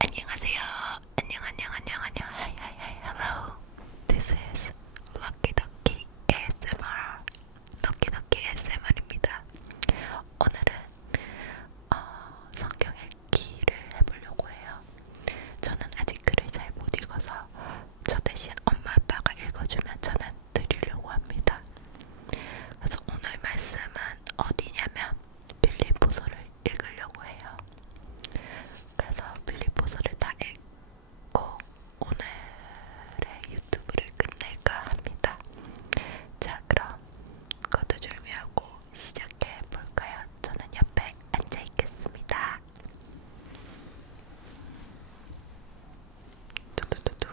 안녕하세요. 안녕. Hi. Hello. This is Lucky Ducky ASMR. Lucky Ducky ASMR입니다. 오늘은 성경 읽기를 해보려고 해요. 저는 아직 글을 잘 못 읽어서 저 대신 엄마 아빠가 읽어주면 저는 드리려고 합니다. 그래서 오늘 말씀은 어디냐면 빌립보서를 읽으려고 해요. 그래서 빌립보서를 다 읽고 오늘의 유튜브를 끝낼까 합니다. 자, 그럼 거두절미하고 시작해 볼까요? 저는 옆에 앉아 있겠습니다. 두두두두.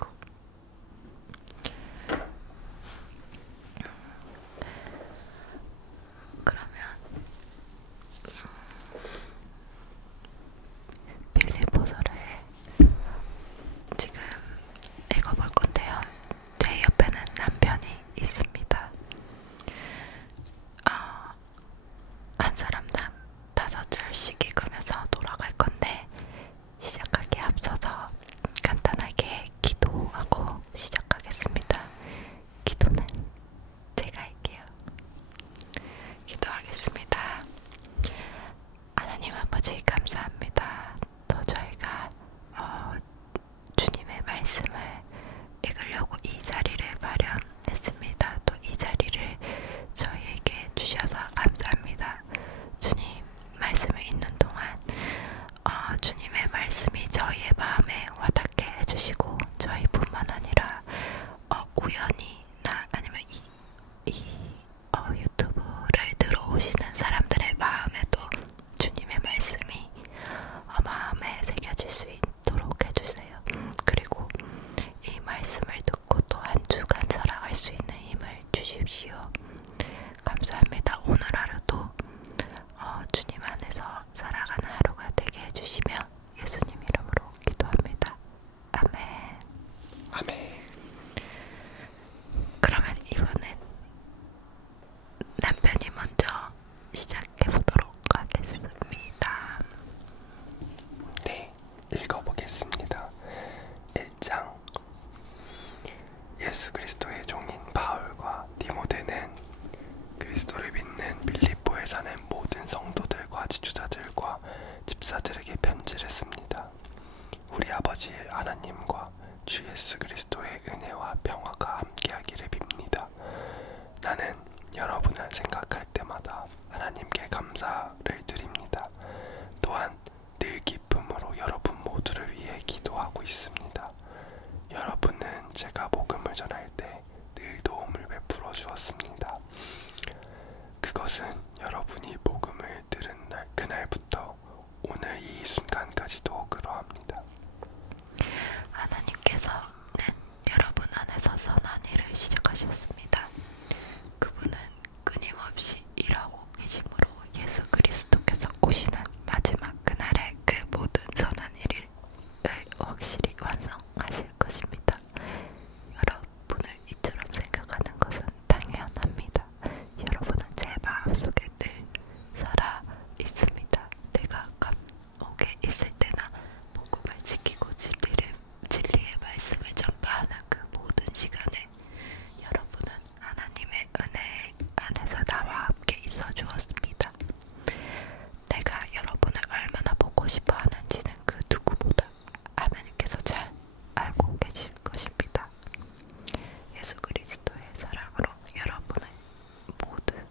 그러면 빌립보서를 지금 읽어볼 건데요. 제 옆에는 남편이 있습니다. 한 사람당 5절씩 읽으면서 돌아갈 건데 시작하기에 앞서서 간단하게 기도하고 시작하겠습니다. 기도는 제가 할게요. 기도하겠습니다. 하나님 아버지 감사합니다. 또 저희가 주님의 말씀을 읽으려고 이 자리를 마련했습니다. 또 이 자리를 저희에게 주셔서 감사합니다. 주님 말씀을 읽는 동안 주님의 말씀이 저희의 마음에 와닿게 해주시고 저희뿐만 아니라 우연히나 아니면 유튜브를 들어오시는 사람들의 마음에도 주님의 말씀이 마음에 새겨질 수 있도록 해주세요. 그리고 이 말씀을 듣고 또 한 주간 살아갈 수 있는 힘을 주십시오. 감사합니다. 오늘 하루도 주님 안에서 살아가는 하루가 되게 해주시며 예수님 이름으로 기도합니다. 아멘. 아멘. 그러면 이번엔 남편이 먼저 시작해보도록 하겠습니다. 네, 읽어보겠습니다. 1장. 예수 그리스도의 종인 바울과 디모데는 그리스도를 믿는 빌립보에 사는 모든 성도들과 지주자들과 집사들에게 편지를 씁니다. 우리 아버지 하나님과 주 예수 그리스도의 은혜와 평화가 함께하기를 빕니다. 나는 여러분을 생각할 때마다 하나님께 감사를 드립니다. 또한 늘 기쁨으로 여러분 모두를 위해 기도하고 있습니다. 여러분은 제가 복음을 전할 때 늘 도움을 베풀어 주었습니다. 그것은 여러분이 복음을 들은 그날부터 오늘 이 순간까지도 그러합니다. 하나님께서는 여러분 안에서 선한 일을 시작하셨습니다. 그분은 끊임없이 일하고 계시므로 예수 그리스도께서 오시는 마지막 그날에 그 모든 선한 일을 확실히 완성하실 것입니다. 여러분을 이처럼 생각하는 것은 당연합니다. 여러분은 제 마음속에 늘 살아 있습니다. 내가 감옥에 있을 때나 복음을 지키고 진리의 말씀을 전파하는 그 모든 시간에 여러분은 하나님의 은혜 안에서 나와 함께 있어 주었습니다. 내가 여러분을 얼마나 보고 싶어 하는지는 그 누구보다 하나님께서 잘 알고 계실 것입니다. 예수 그리스도의 사랑으로 여러분 모두를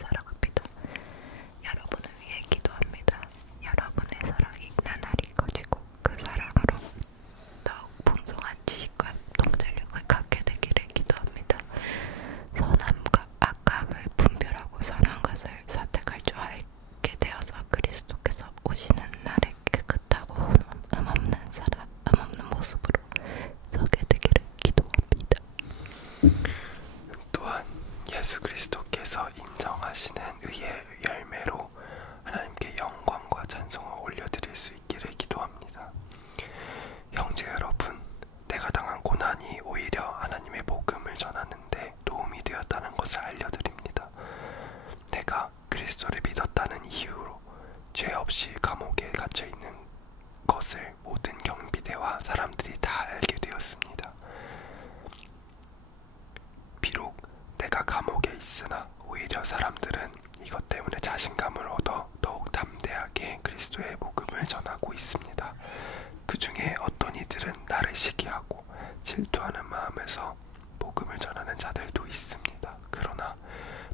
사랑합니다. 여러분을 위해 기도합니다. 여러분의 사랑이 나날이 커지고 그 사랑으로 더욱 풍성한 지식과 통찰력을 갖게 되기를 기도합니다. 선함과 악함을 분별하고 선한 것을 선택할 줄 알게 되어서 그리스도께서 오시는 날에 깨끗하고 흠없는 모습으로 서게 되기를 기도합니다. 또한 예수 그리스도께서 인정하시는 의의 열매로 하나님께 영광과 찬송을 올려드릴 수 있기를 기도합니다. 형제 여러분, 내가 당한 고난이 오히려 하나님의 복음을 전하는데 도움이 되었다는 것을 알려드립니다. 내가 그리스도를 믿었다는 이유로 죄 없이 감옥에 갇혀있는 것을 모든 경비대와 사람들이 다 알게 되었습니다. 비록 내가 감옥에 있으나 오히려 사람들은 이것 때문에 자신감을 얻어 더욱 담대하게 그리스도의 복음을 전하고 있습니다. 그 중에 어떤 이들은 나를 시기하고 질투하는 마음에서 복음을 전하는 자들도 있습니다. 그러나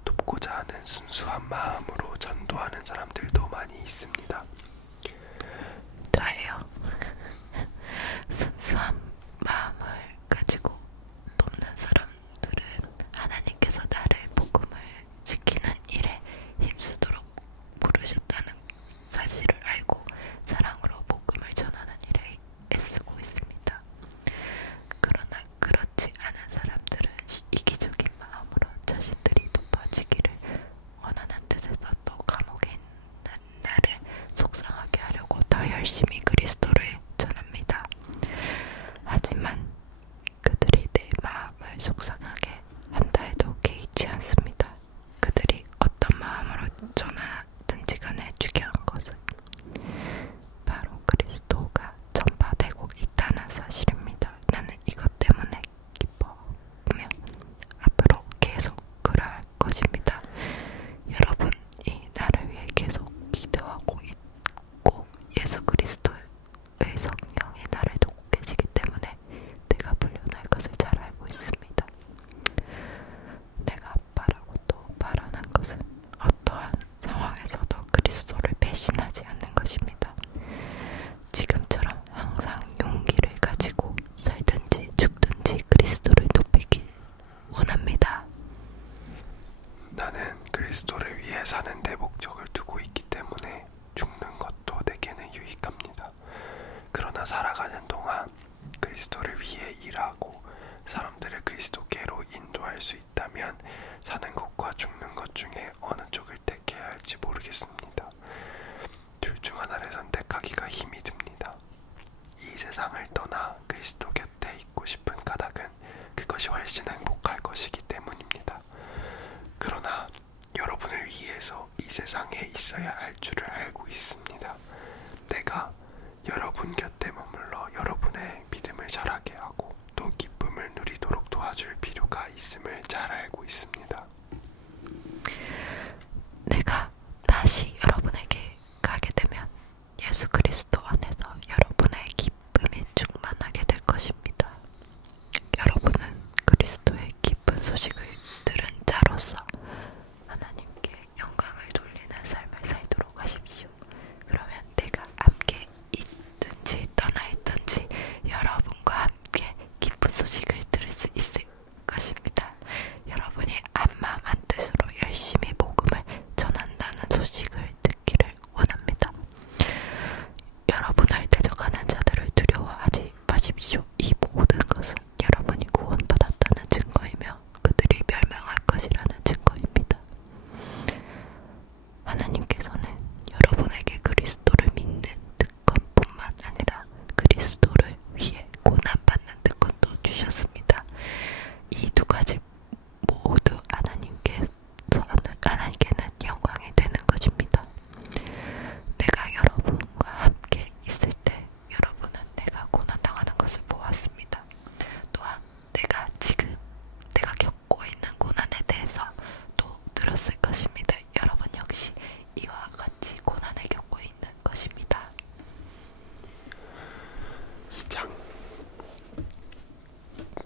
돕고자 하는 순수한 마음으로 전도하는 사람들도 많이 있습니다. 저예요. 순수한 마음을 가지고 돕는 사람들은 하나님께서 나를 복음을 지키는 일에 힘쓰도록 부르셨다는 사실을 알고 사랑으로 복음을 전하는 일에 애쓰고 있습니다. 그러나 그렇지 않은 사람들은 이기적인 마음으로 자신들이 높아지기를 원하는 뜻에서 또 감옥에 있는 나를 속상하게 하려고 더 열심히 그리스도를 전합니다. 하지만 그들이 내 마음을 속상하게 한다 해도 개의치 않습니다. 그들이 어떤 마음으로 전하든지 간에 중요한 것은 바로 그리스도가 전파되고 있다는 사실입니다. 나는 이것 때문에 기뻐하며 앞으로 계속 그러할 것입니다. 여러분이 나를 위해 계속 기도하고 있고 예수 그리스도의 성령이 나를 돕고 계시기 때문에 내가 불려날 것을 잘 알고 있습니다. 내가 바라고 또 바라는 것은 어떠한 상황에서도 그리스도를 배신하지 않는 것입니다. 지금처럼 항상 용기를 가지고 살든지 죽든지 그리스도를 높이길 원합니다. 나는 그리스도를 위해 사는 데 목적을 두고 있기 때문에 죽는 것도 내게는 유익합니다. 그러나 살아가는 동안 그리스도를 위해 일하고 사람들을 그리스도께로 인도할 수 있다면 사는 것과 죽는 것 중에 어느 쪽을 택해야 할지 모르겠습니다. 둘 중 하나를 선택하기가 힘이 듭니다. 이 세상을 떠나 그리스도 곁에 있고 싶은 까닭은 그것이 훨씬 행복할 것이기 때문입니다. 그러나 여러분을 위해서 이 세상에 있어야 할 줄을 알고 있습니다. 내가 여러분 곁에 머물러 여러분의 믿음을 자라게 하고 또 기쁨을 누리도록 도와줄 필요가 있음을 잘 알고 있습니다. 내가 다시 여러분에게 가게 되면 예수 그리스도 안에서 여러분의 기쁨이 충만하게 될 것입니다. 여러분은 그리스도의 기쁜 소식을 들은 자로서 하나님께 영광을 돌리는 삶을 살도록 하십시오. 그러면 내가 함께 있든지 떠나 있든지 여러분과 함께 기쁜 소식을 들을 수 있을 것입니다. 여러분이 한마음 한뜻으로 열심히 복음을 전한다는 소식을 듣기를 원합니다. 여러분을 대적하는 자들을 두려워하지 마십시오. 이 모든 것은 여러분이 구원받았다는 증거이며 그들이 멸망할 것이라는 증거입니다. 하나님께서는 여러분에게 그리스도를 믿는 특권뿐만 아니라 그리스도를 위해 고난받는 특권도 주셨습니다. 이 두 가지 모두 하나님께는 영광이 되는 것입니다. 내가 여러분과 함께 있을 때 여러분은 내가 고난당하는 것을 보았습니다. 또한 내가 겪고 있는 고난에 대해서 또 들었을 것입니다. 여러분 역시 이와 같이 고난을 겪고 있는 것입니다. 2장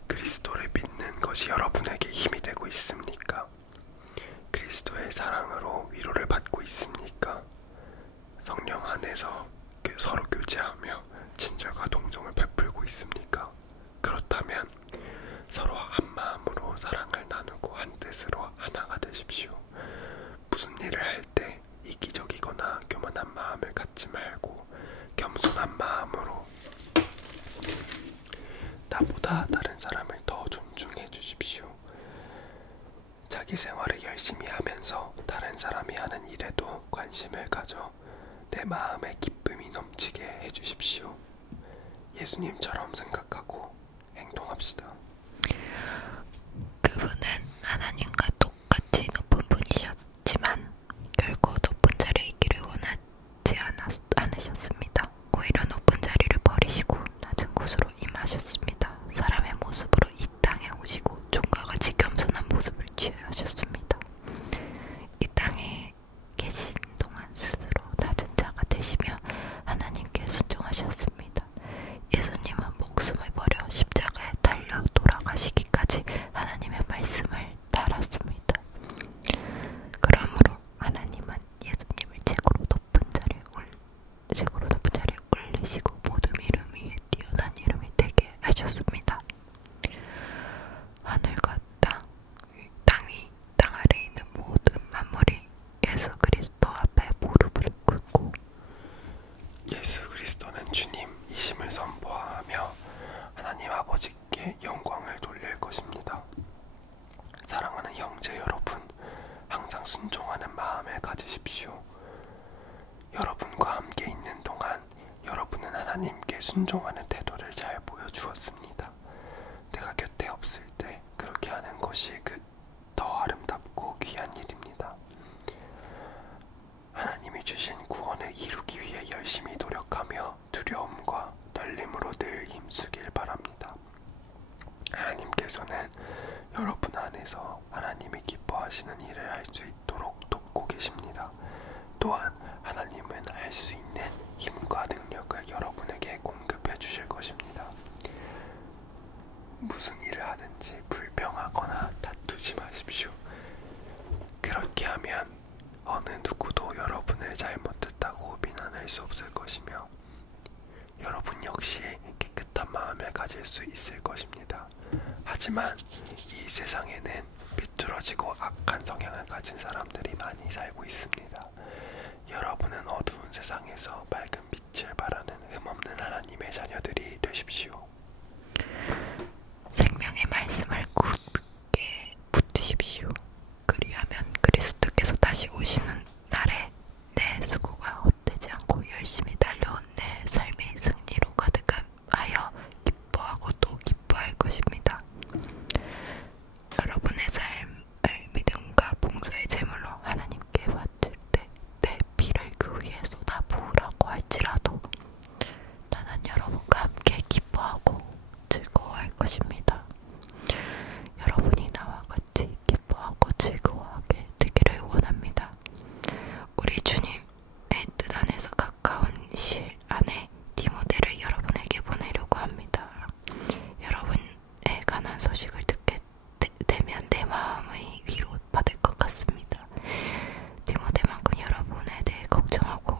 그리스도를 믿는 것이 여러분에게 힘이 되고 있습니까? 그리스도의 사랑으로 위로를 받고 있습니까? 성령 안에서 서로 교제하며 친절과 동정을 베풀고 있습니까? 그렇다면 서로 한 마음으로 사랑을 나누고 한 뜻으로 하나가 되십시오. 무슨 일을 할 때 이기적이거나 교만한 마음을 갖지 말고 겸손한 마음으로 나보다 다른 사람을 더 존중해 주십시오. 자기 생활을 열심히 하면서 다른 사람이 하는 일에도 관심을 가져 내 마음에 기쁨이 넘치게 해주십시오. 예수님처럼 생각하고 행동합시다. 그분은 하나님과 똑같이 높은 분이셨지만 결코 높은 자리에 있기를 원하지 않으셨습니다. 오히려 높은 음식으로 높은 자리에 올리시고 모든 이름 위에 뛰어난 이름이 되게 하셨습니다. 하늘과 땅 위, 땅 아래에 있는 모든 만물이 예수 그리스도 앞에 무릎을 꿇고 예수 그리스도는 주님이심을 선포하며 하나님 아버지께 영광을 돌릴 것입니다. 사랑하는 형제 여러분, 항상 순종하는 마음을 가지십시오. 여러분과 함께 있는 동안 여러분은 하나님께 순종하는 태도를 잘 보여주었습니다. 내가 곁에 없을 때 그렇게 하는 것이 더 아름답고 귀한 일입니다. 하나님이 주신 구원을 이루기 위해 열심히 노력하며 두려움과 떨림으로 늘 힘쓰길 바랍니다. 하나님께서는 여러분 안에서 하나님이 기뻐하시는 일을 할 수 있도록 돕고 계십니다. 또한 하나님은 할 수 있는 힘과 능력을 여러분에게 공급해 주실 것입니다. 무슨 일을 하든지 불평하거나 다투지 마십시오. 그렇게 하면 어느 누구도 여러분을 잘못했다고 비난할 수 없을 것이며 여러분 역시 깨끗한 마음을 가질 수 있을 것입니다. 하지만 이 세상에는 비뚤어지고 악한 성향을 가진 사람들이 많이 살고 있습니다. 여러분은 어두운 세상에서 밝은 빛을 발하는 흠없는 하나님의 자녀들이 되십시오. 생명의 말씀을 굳게 붙드십시오. 그리하면 그리스도께서 다시 오시는 날에 내 수고가 헛되지 않고 열심히 달려온 내 삶의 승리로 가득하여 기뻐하고 또 기뻐할 것입니다. 여러분의 삶을 믿음과 봉사의 제물로 하나님께 바칠 때 내 피를 그 위에 쏟아부으라고 할지라도 나는 여러분과 함께 기뻐하고 즐거워할 것입니다. 여러분이 나와 같이 기뻐하고 즐거워하게 되기를 원합니다. 우리 주님의 뜻 안에서 가까운 시일 안에 디모데를 여러분에게 보내려고 합니다. 여러분의 가난 소식을 듣게 되면 내 마음의 위로받을 것 같습니다. 디모데만큼 여러분에 대해 걱정하고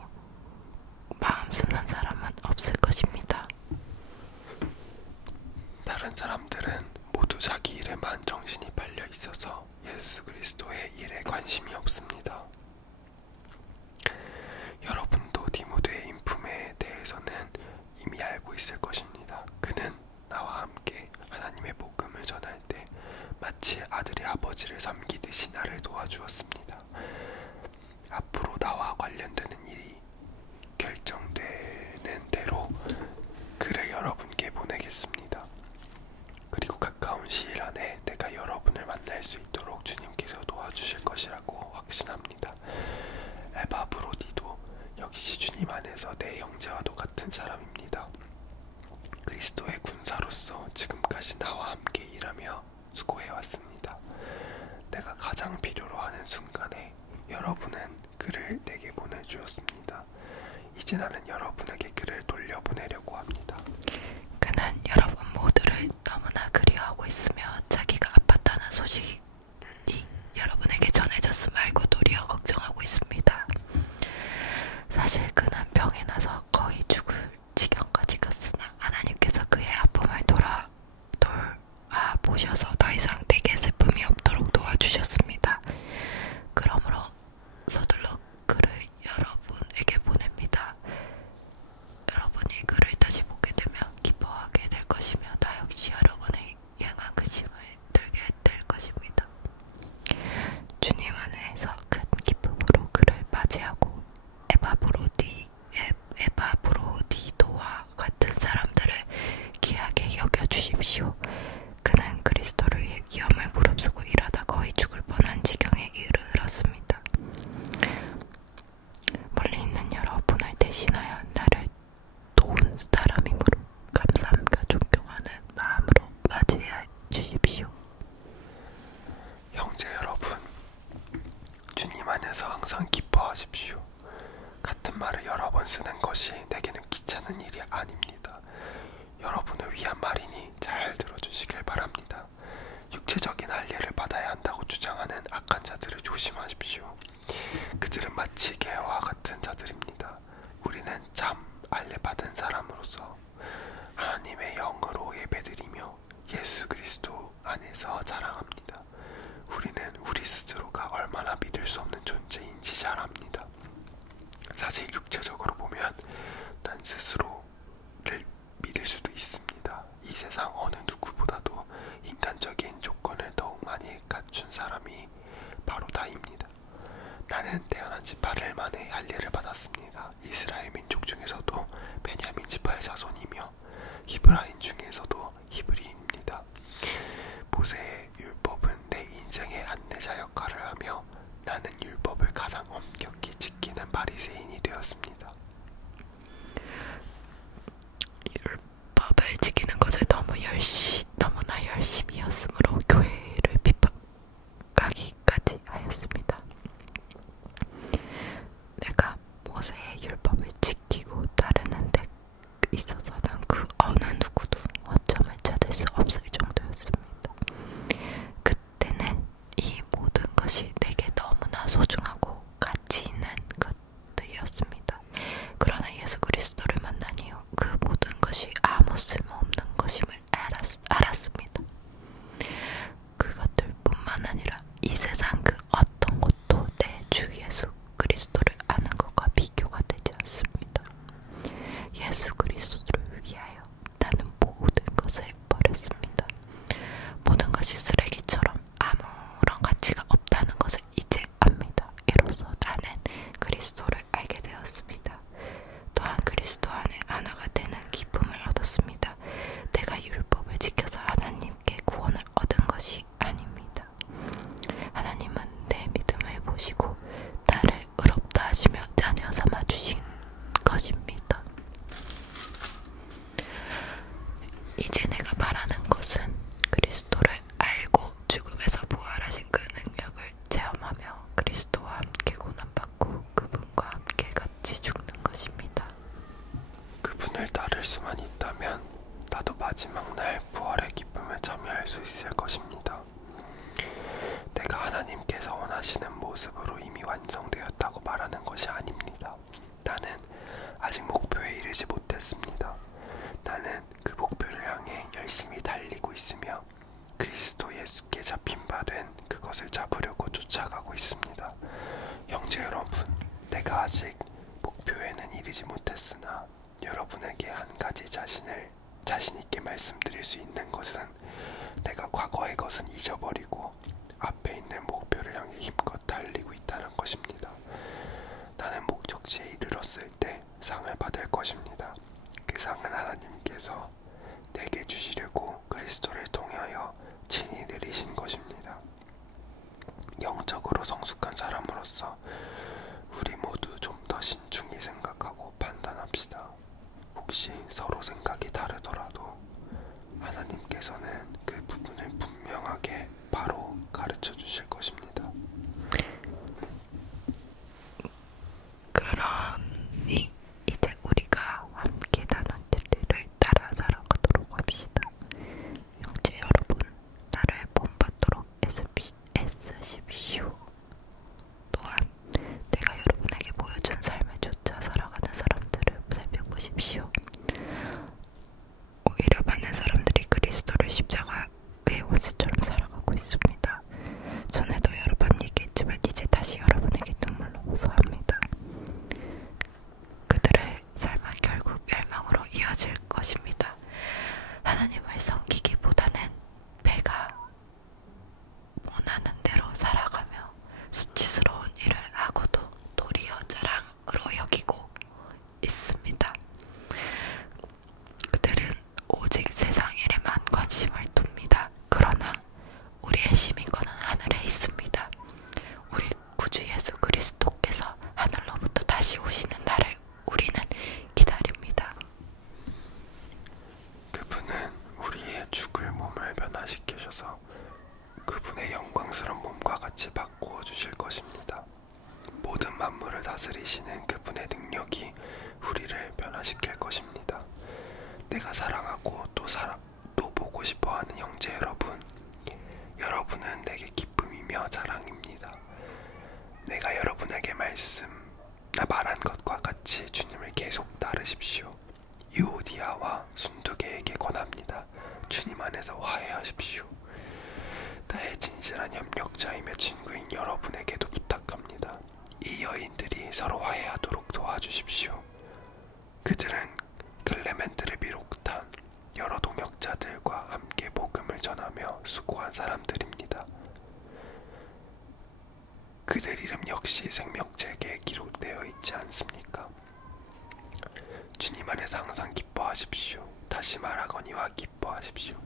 마음 쓰는 사람은 없을 것입니다. 다른 사람들은 모두 자기 일에만 정신이 팔려 있어서 예수 그리스도의 일에 관심이 없습니다. 여러분도 디모데의 인품에 대해서는 이미 알고 있을 것입니다. 그는 나와 함께 하나님의 복음을 전할 때 마치 아들이 아버지를 섬기듯이 나를 도와주었습니다. 앞으로 나와 관련되는 일이 결정되는 대로 그를 여러분께 보내겠습니다. 그리고 가까운 시일 안에 내가 여러분을 만날 수 있도록 주님께서 도와주실 것이라고 확신합니다. 에바브로디도 역시 주님 안에서 내 형제와도 같은 사람입니다. 그리스도의 군사로서 지금까지 나와 함께 일하며 수고해왔습니다. 내가 가장 필요로 하는 순간에 여러분은 그를 내게 보내주었습니다. 이제 나는 여러분에게 그를 돌려보내려고 합니다. 그는 여러분 모두를 너무나 그리워하고 있으며 자기가 아팠다는 소식이 여러분에게 전해졌음을 알고 도리어 걱정하고 있습니다. 사실 그는 병이 나서 거의 죽을 지경까지 갔으나 하나님께서 그의 아픔을 돌아보셔서 더 이상 내게 슬픔이 없도록 도와주셨습니다. 그러므로 서둘러 그를 여러분에게 보냅니다. 여러분이 그를 다시 보게 되면 기뻐하게 될 것이며 나 역시 여러분의 향한 근심을 들게 될 것입니다. 주님 안에서 큰 기쁨으로 그를 맞이하고 에바브로디도와 같은 사람들을 귀하게 여겨주십시오. 그는 그리스도를 위해 위험을 무릅쓰고 일하다 거의 죽을 뻔한 지경에 이르렀습니다. 멀리 있는 여러분을 대신하여 나를 도운 사람이므로 감사함과 존경하는 마음으로 맞이해 주십시오. 형제 여러분, 주님 안에서 항상 기뻐하십시오. 같은 말을 여러 번 쓰는 것이 내게는 귀찮은 일이 아닙니다. 여러분을 위한 말이니 잘 들어주시길 바랍니다. 육체적인 할례를 받아야 한다고 주장하는 악한 자들을 조심하십시오. 그들은 마치 개와 같은 자들입니다. 우리는 참 알레받은 사람으로서 하나님의 영으로 예배드리며 예수 그리스도 안에서 자랑합니다. 우리는 우리 스스로가 얼마나 믿을 수 없는 존재인지 잘 압니다. 사실 육체적으로 보면 난 스스로를 믿을 수도 있습니다. 이 세상 어느 누구보다도 인간적인 조건을 더욱 많이 갖춘 사람이 바로 나입니다. 나는 태어난 지 8일 만에 할례를 받았습니다. 이스라엘 민족 중에서도 베냐민 지파의 자손이며 히브라인 중에서도 히브리입니다. 모세의 율법은 내 인생의 안내자 역할을 하며 나는 율법을 가장 엄격히 지키는 바리새인이 되었습니다. 율법을 지키는 것을 너무나 열심히 했으므로 교회를 핍박하기까지 하였습니다. 내가 모세의 율법을 지키고 따르는 데 있어서는 그 어느 누구도 허점을 찾을 수 없을 정도였습니다. 그때는 이 모든 것이 내게 너무나 소중하고 가치 있는 것들이었습니다. 그러나 예수 그리스도를 만난 이후 그 모든 것이 아무 쓸모없는 것임을 알았습니다. 그것들뿐만 아니라 이 세상 그 어떤 것도 내 주 예수 그리스도를 아는 것과 비교가 되지 않습니다. 예수 그리스도를 위하여 나는 모든 것을 버렸습니다. 모든 것이 쓰레기처럼 아무런 가치가 없다는 것을 이제 압니다. 이로써 나는 그리스도를 알게 되었습니다. 또한 그리스도 안에 하나가 되는 기쁨을 얻었습니다. 내가 율법을 지켜서 하나님께 구원을 얻은 것이 아닙니다. 하나님은 내 믿음을 보시고 나를 의롭다 하시며 자녀 삼아 주신 것입니다. 이제 내가 말하는 것은 그리스도를 알고 죽음에서 부활하신 그 능력을 체험하며 그리스도와 함께 고난받고 그분과 함께 같이 죽는 것입니다. 그분을 따를 수만 있다면 나도 마지막 날 부활의 기쁨에 참여할 수 있을 것입니다. 내가 하나님께서 원하시는 모습으로 이미 완성되었다고 말하는 것이 아닙니다. 나는 아직 목표에 이르지 못했습니다. 나는 그 목표를 향해 열심히 달리고 있으며 그리스도 예수께 잡힌 바 된 그것을 잡으려고 쫓아가고 있습니다. 형제 여러분, 내가 아직 목표에는 이르지 못했으나 여러분에게 한 가지 자신 있게 말씀드릴 수 있는 것은 내가 과거의 것은 잊어버리고 앞에 있는 목표를 향해 힘껏 달리고 있다는 것입니다. 나는 목적지에 이르렀을 때 상을 받을 것입니다. 그 상은 하나님께서 내게 주시려고 그리스도를 통하여 친히 내리신 것입니다. 영적으로 성숙한 사람으로서 우리 모두 좀 더 신중히 생각하고 판단합시다. 혹시 서로 생각이 다르더라도 하나님께서는 그 부분을 분명하게 바로 가르쳐 주실 것입니다. 그러니 이제 우리가 함께 나눈 진리를 따라 살아가도록 합시다. 형제 여러분, 나를 본받도록 애쓰십시오. 또한 내가 여러분에게 보여준 삶을 쫓아 살아가는 사람들을 살펴보십시오. 오히려 많은 사람들이 그리스도를 십자가의 원수처럼 살아가고 있습니다. 전에도 여러 번 얘기했지만 이제 다시 여러분에게 눈물로 호소합니다. 그들의 삶은 결국 멸망으로 이어질 것입니다. 하나님을 섬기기보다는 배가 원하는 대로 살아가며 수치스러운 일을 하고도 도리어 자랑으로 여기고 있습니다. 그들은 오직 세상 일에만 관심을 둡니다. 그러나 우리의 시민권은 하늘에 있습니다. 우리 구주 예수 그리스도께서 하늘로부터 다시 오시는 날을 우리는 기다립니다. 그분은 우리의 죽을 몸을 변화시키셔서 그분의 영광스러운 몸과 같이 바꾸어 주실 것입니다. 모든 만물을 다스리시는 그분의 능력이 우리를 변화시킬 것입니다. 내가 사랑하고 또 보고 싶어하는 형제 여러분, 여러분은 내게 기쁨이며 자랑입니다. 내가 여러분에게 말한 것과 같이 주님을 계속 따르 막으십시오. 유오디아와 순두개에게 권합니다. 주님 안에서 화해하십시오. 나의 진실한 협력자이며 친구인 여러분에게도 부탁합니다. 이 여인들이 서로 화해하도록 도와주십시오. 그들은 클레멘트를 비롯한 여러 동역자들과 함께 복음을 전하며 수고한 사람들입니다. 그들 이름 역시 생명책에 기록되어 있지 않습니까? 주님 안에서 항상 기뻐하십시오. 다시 말하거니와 기뻐하십시오.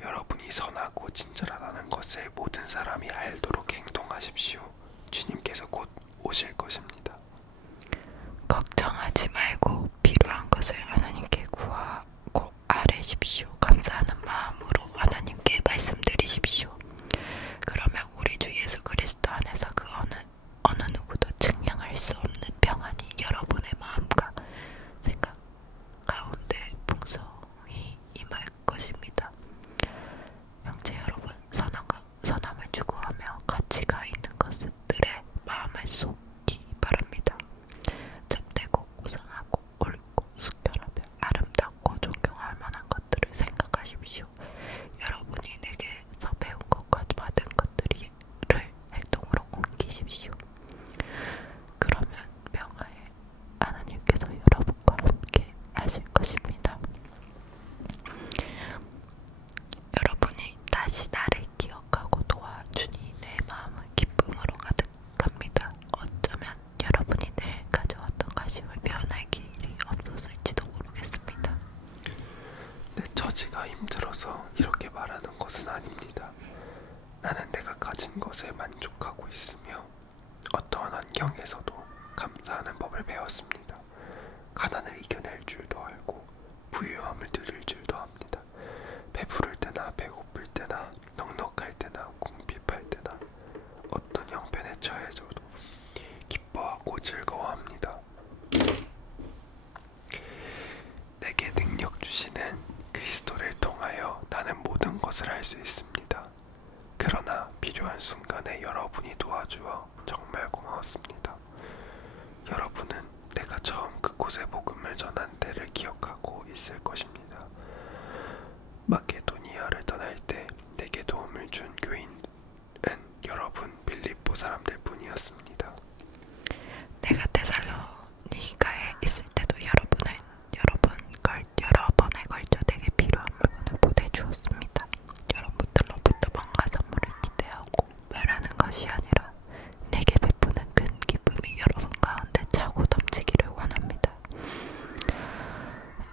여러분이 선하고 친절하다는 것을 모든 사람이 알도록 행동하십시오. 주님께서 곧 오실 것입니다. 걱정하지 말고 필요한 것을 하나님께 구하고 아뢰십시오. 감사하는 마음으로 하나님께 말씀드리십시오. 그러면 우리 주 예수 그리스도 안에서 그 어느 누구도 측량할 수 없는 평안이 여러분의 마음과 생각 가운데 풍성히 임할 것입니다. 형제 여러분, 선함을 추구하며 가치가 있는 것들에 마음을 쏟기 바랍니다. 참되고 고상하고 옳고 숙결하며 아름답고 존경할 만한 것들을 생각하십시오. 여러분이 내게서 배운 것과 받은 것들을 행동으로 옮기십시오. 그러면 평화의 하나님께서 여러분과 함께 하실 것입니다. 여러분이 다시 나를 기억하고 도와주니 내 마음은 기쁨으로 가득합니다. 어쩌면 여러분이 늘 가져왔던 가식을 표현할 길이 없었을지도 모르겠습니다. 내 처지가 힘들어서 이렇게 말하는 것은 아닙니다. 나는 내가 가진 것에 만족하고 있으며 어떠한 환경에서도 감사하는 법을 배웠습니다. 가난을 이겨낼 줄도 알고 부유함을 누릴 줄도 합니다. 배부를 때나 배고플 때나 넉넉할 때나 궁핍할 때나 어떤 형편에 처해져도 기뻐하고 즐거워합니다. 내게 능력 주시는 그리스도를 통하여 나는 모든 것을 할 수 있습니다. 그러나 필요한 순간에 여러분이 도와주어 정말 고마웠습니다. 여러분은 내가 처음 그곳에 복음을 전한 때를 기억하고 있을 것입니다. 마케도니아를 떠날 때 내게 도움을 준 교인은 여러분 빌립보 사람들 뿐이었습니다. 내가 데살로니가에 있을 때도 여러 번에 걸쳐 내게 필요한 물건을 보내주었습니다. 여러분들로부터 뭔가 선물을 기대하고 말하는 것이 아니라 내게 베푸는 큰 기쁨이 여러분 가운데 차고 넘치기를 원합니다.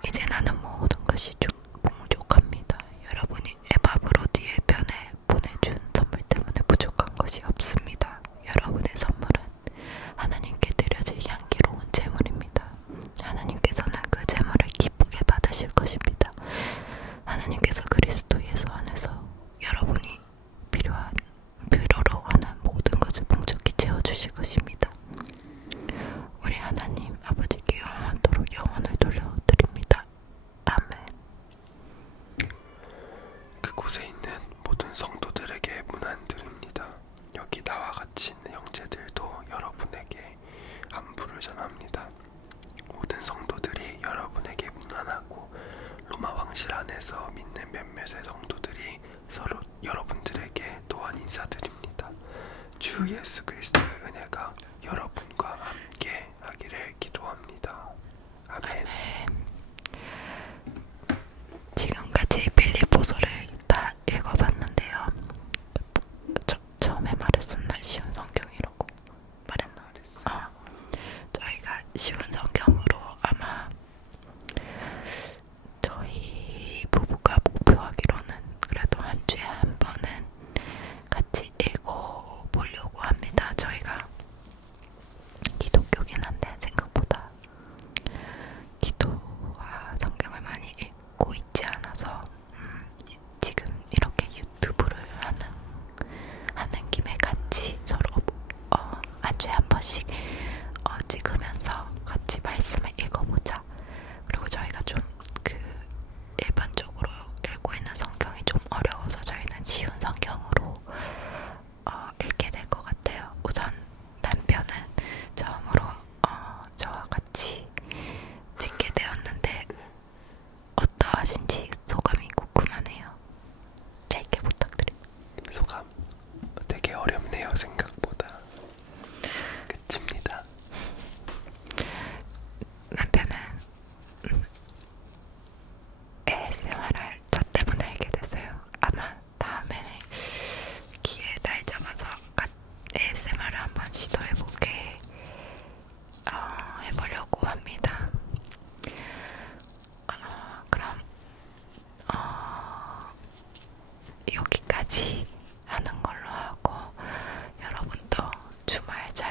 이제 나는 모든 것이 부족합니다. 여러분이 에바브로디의 편에 보내준 선물 때문에 부족한 것이 없습니다. 여러분의 선물은 하나님께 드려질 향기로운 제물입니다. 하나님께서는 그 제물을 기쁘게 받으실 것입니다. 하나님께서 그리스도 예수 안에서 여러분이 필요로 하는 모든 것을 풍족히 채워주실 것입니다. 우리 하나님 아버지께 영원토록 영원을 돌려드립니다. 아멘. 그곳에 있는 모든 성도들에게 문안드립니다. 여기 나와 같이 있는 형제들도 여러분에게 안부를 전합니다. 모든 성도들이 여러분에게 문안하고 로마 왕실 안에서 믿는 몇몇의 성도들이 서로 여러분들에게 또한 인사드립니다. 주 예수 그리스도의 은혜가 여러분과 함께 하기를 기도합니다. 아멘. 지금까지 빌립보서를 다 읽어봤는데요. 처음에 말했던 날 쉬운 성경이라고 말했나? 저희가 쉬운 성경으로 아마 저희 부부가 목표하기로는 그래도 한 주에 한 번은 같이 읽어보려고 합니다. 저희가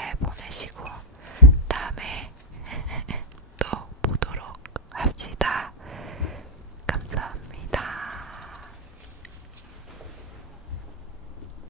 잘 보내시고